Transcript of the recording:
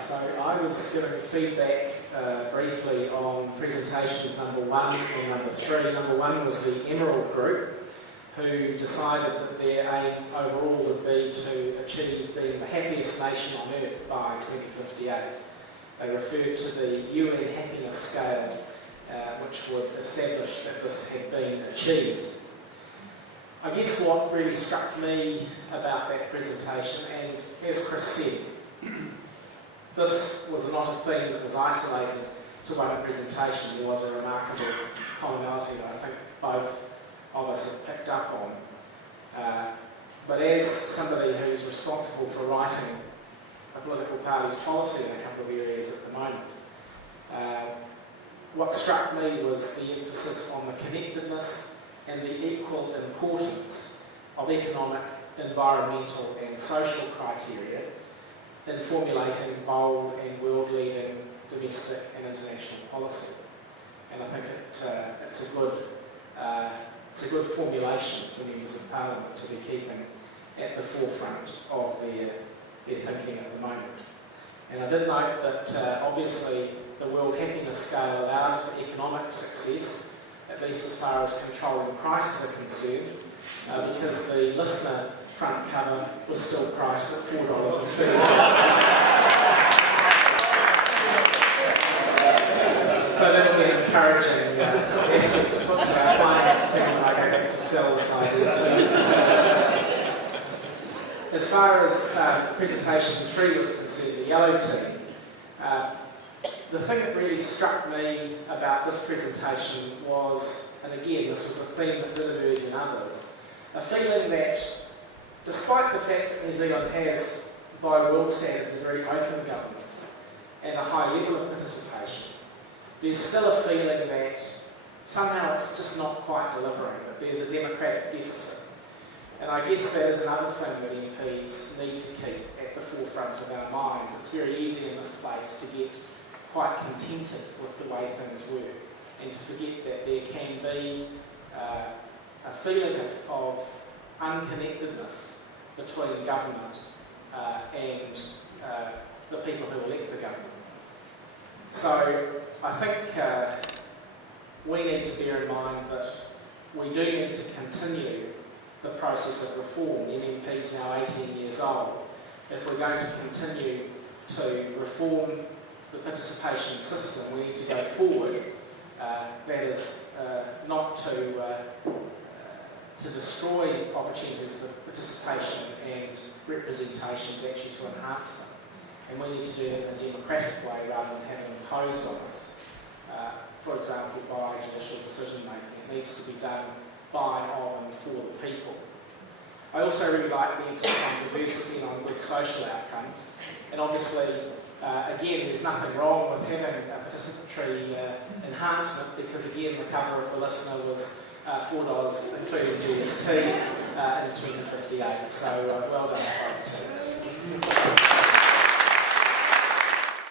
So I was giving feedback briefly on presentations number 1 and number 3. Number 1 was the Emerald Group, who decided that their aim overall would be to achieve being the happiest nation on earth by 2058. They referred to the UN happiness scale, which would establish that this had been achieved. I guess what really struck me about that presentation, and as Chris said, this was not a theme that was isolated to one presentation. There was a remarkable commonality that I think both of us have picked up on. But as somebody who's responsible for writing a political party's policy in a couple of areas at the moment, what struck me was the emphasis on the connectedness and the equal importance of economic, environmental and social criteria in formulating bold and world-leading domestic and international policy. And I think it's a good formulation for members of Parliament to be keeping at the forefront of their thinking at the moment. And I did note that obviously the World Happiness Scale allows for economic success, at least as far as controlling prices are concerned, because the listener front cover was still priced at $4.30. So that'll be an encouraging aspect to put to our finance team when I go back to sell this idea too. As far as presentation 3 was concerned, the yellow team, the thing that really struck me about this presentation was, and again this was a theme that did emerge in others, a feeling that despite the fact that New Zealand has, by world standards, a very open government and a high level of participation, there's still a feeling that somehow it's just not quite delivering, that there's a democratic deficit. And I guess that is another thing that MPs need to keep at the forefront of our minds. It's very easy in this place to get quite contented with the way things work and to forget that there can be a feeling of unconnectedness between government and the people who elect the government. So I think we need to bear in mind that we do need to continue the process of reform. The MMP is now 18 years old. If we're going to continue to reform the participation system, we need to go forward. That is not to destroy opportunities for participation and representation, but actually to enhance them. And we need to do it in a democratic way rather than having imposed on us, for example, by judicial decision making. It needs to be done by, of and for the people. I also really like the emphasis on diversity and on good social outcomes. And obviously, again, there's nothing wrong with having a participatory enhancement because, again, the cover of the listener was $4, including GST, in 2058. So well done, both teams.